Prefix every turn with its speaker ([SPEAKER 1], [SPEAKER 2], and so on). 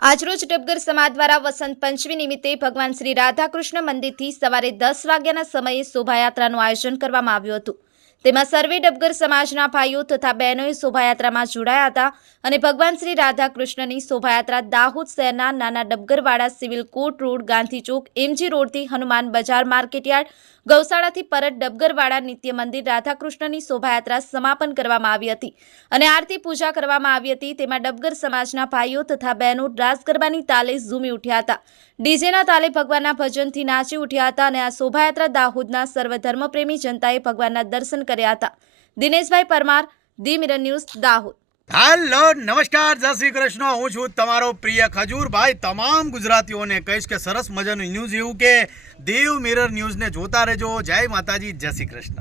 [SPEAKER 1] આજરોજ ડબગર સમાજ દ્વારા વસંત પંચમી નિમિત્તે ભગવાન શ્રી રાધાકૃષ્ણ મંદિરથી સવારે દસ વાગ્યાના સમયે શોભાયાત્રાનું આયોજન કરવામાં આવ્યું હતું. તેમાં સર્વે ડબગર સમાજના ભાઈઓ તથા બહેનોએ શોભાયાત્રામાં જોડાયા હતા અને ભગવાન શ્રી રાધાકૃષ્ણની શોભાયાત્રા દાહોદ શહેરના નાના Dabgarwada civil court road, Gandhi Chowk, MG રોડથી Hanuman બજાર માર્કેટયાર્ડ, ગૌશાળાથી પરત ડબગરવાડા નિત્ય મંદિર રાધાકૃષ્ણની શોભાયાત્રા સમાપન કરવામાં આવી હતી અને આરતી પૂજા કરવામાં આવી હતી. તેમાં ડબગર સમાજના ભાઈઓ તથા બહેનો રાસ ગરબાની તાલે ઝૂમી ઉઠ્યા હતા. ડીજેના તાલે ભગવાનના ભજનથી નાચી ઉઠ્યા હતા અને આ શોભાયાત્રા દાહોદના સર્વધર્મપ્રેમી જનતાએ ભગવાનના દર્શન કર્યા હતા. Dineshbhai Parmar the Mirror News, Dahod.
[SPEAKER 2] Hello, નમસ્કાર, જય શ્રી કૃષ્ણ. હું છું તમારો પ્રિય ખજૂરભાઈ તમામ ગુજરાતીઓને કહીશ કે સરસ મજાનું ન્યૂઝ એવું કે દેવ મિરર ન્યૂઝને જોતા રહેજો. જય માતાજી, જય શ્રી કૃષ્ણ.